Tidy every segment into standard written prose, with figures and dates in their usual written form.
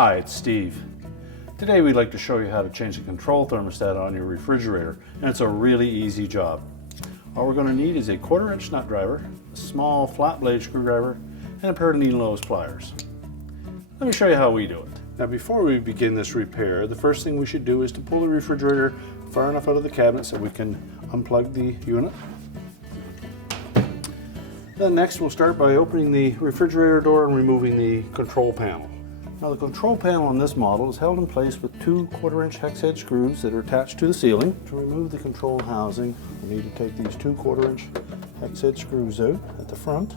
Hi, it's Steve. Today we'd like to show you how to change the control thermostat on your refrigerator, and it's a really easy job. All we're going to need is a 1/4-inch nut driver, a small flat blade screwdriver, and a pair of needle nose pliers. Let me show you how we do it. Now before we begin this repair, the first thing we should do is to pull the refrigerator far enough out of the cabinet so we can unplug the unit. Then next we'll start by opening the refrigerator door and removing the control panel. Now the control panel on this model is held in place with two 1/4-inch hex head screws that are attached to the ceiling. To remove the control housing, we need to take these two 1/4-inch hex head screws out at the front.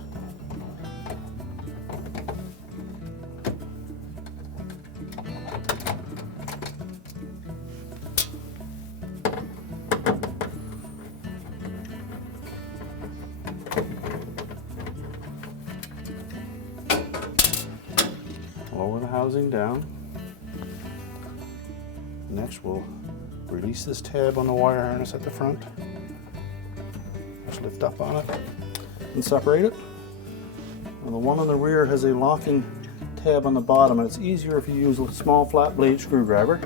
Lower the housing down. Next we'll release this tab on the wire harness at the front. Just lift up on it and separate it. Now the one on the rear has a locking tab on the bottom, and it's easier if you use a small flat blade screwdriver.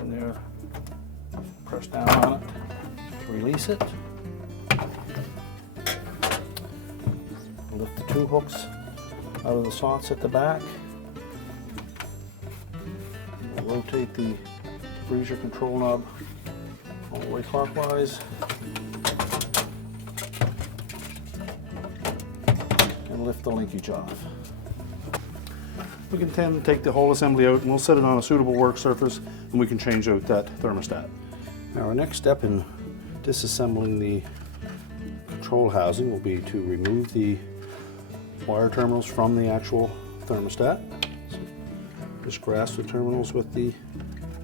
And there, press down on it to release it. Lift the two hooks out of the slots at the back. We'll rotate the freezer control knob all the way clockwise and lift the linkage off. We can then take the whole assembly out and we'll set it on a suitable work surface, and we can change out that thermostat. Now our next step in disassembling the control housing will be to remove the wire terminals from the actual thermostat. So just grasp the terminals with the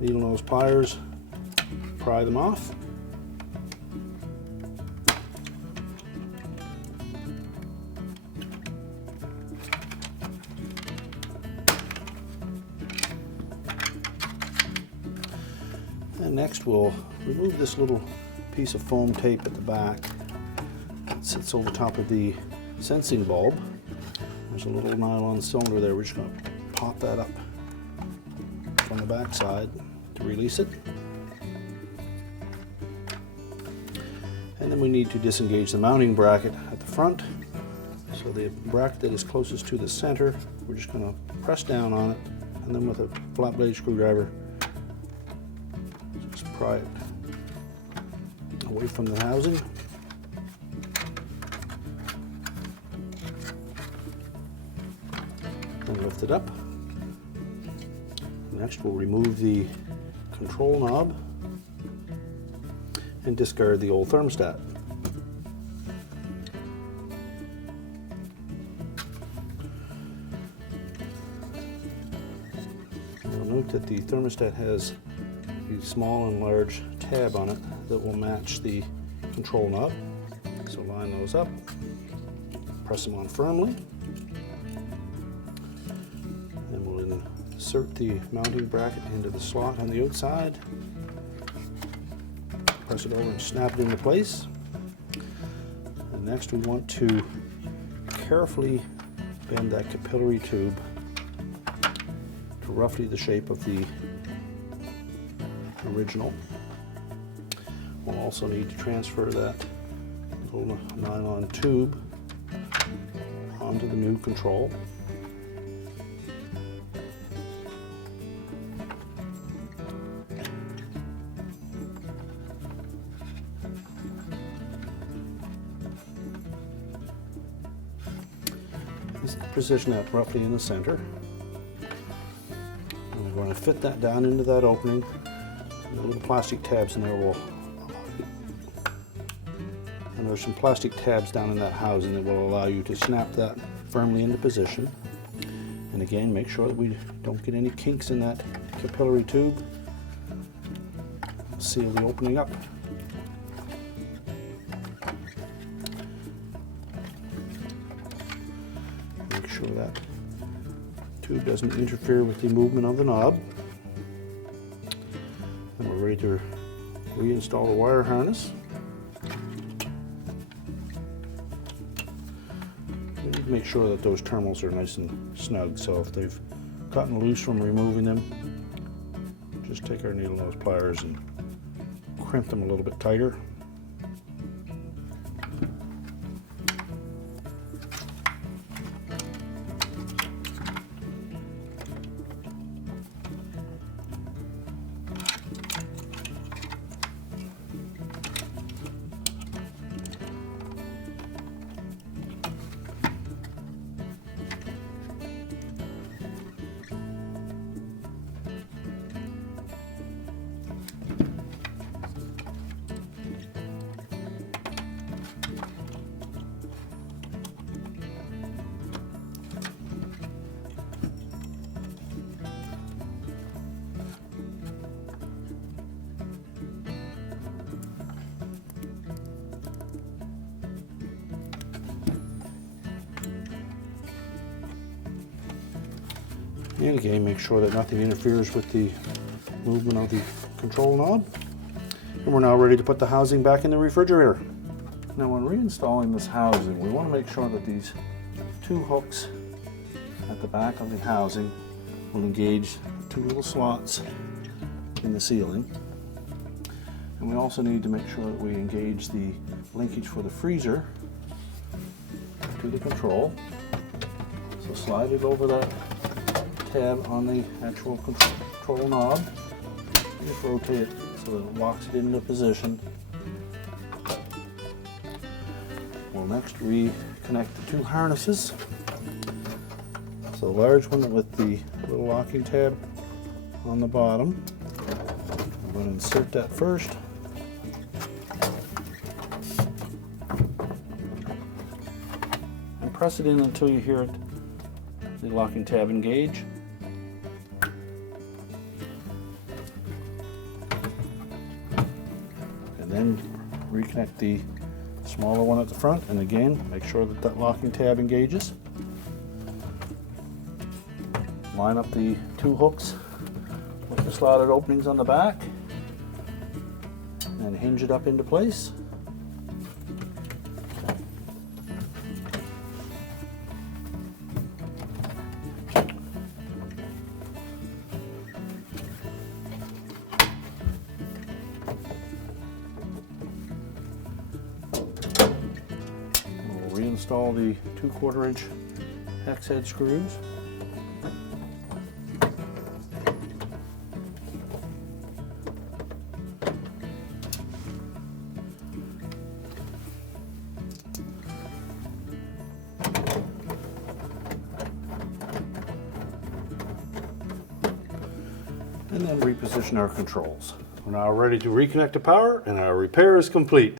needle nose pliers, pry them off. And next we'll remove this little piece of foam tape at the back that sits over top of the sensing bulb. There's a little nylon cylinder there. We're just going to pop that up from the back side to release it. And then we need to disengage the mounting bracket at the front. So the bracket that is closest to the center, we're just going to press down on it, and then with a flat blade screwdriver, just pry it away from the housing. And lift it up. Next we'll remove the control knob and discard the old thermostat. You'll note that the thermostat has a small and large tab on it that will match the control knob. So line those up, press them on firmly. And we'll insert the mounting bracket into the slot on the outside. Press it over and snap it into place. And next we want to carefully bend that capillary tube to roughly the shape of the original. We'll also need to transfer that little nylon tube onto the new control. Position that roughly in the center. And we're going to fit that down into that opening. And the little plastic tabs in there and there's some plastic tabs down in that housing that will allow you to snap that firmly into position. And again, make sure that we don't get any kinks in that capillary tube. Seal the opening up. Make sure that tube doesn't interfere with the movement of the knob. And we're ready to reinstall the wire harness. make sure that those terminals are nice and snug. So if they've gotten loose from removing them, just take our needle nose pliers and crimp them a little bit tighter. And again, make sure that nothing interferes with the movement of the control knob. And we're now ready to put the housing back in the refrigerator. Now when reinstalling this housing, we want to make sure that these two hooks at the back of the housing will engage two little slots in the ceiling. And we also need to make sure that we engage the linkage for the freezer to the control. So slide it over that tab on the actual control knob. Just rotate it so that it locks it into position. We'll next reconnect the two harnesses. So the large one with the little locking tab on the bottom. I'm going to insert that first. And press it in until you hear the locking tab engage. And then reconnect the smaller one at the front, and again make sure that that locking tab engages. Line up the two hooks with the slotted openings on the back and hinge it up into place. Reinstall the 2/4 inch hex head screws. And then reposition our controls. We're now ready to reconnect the power, and our repair is complete.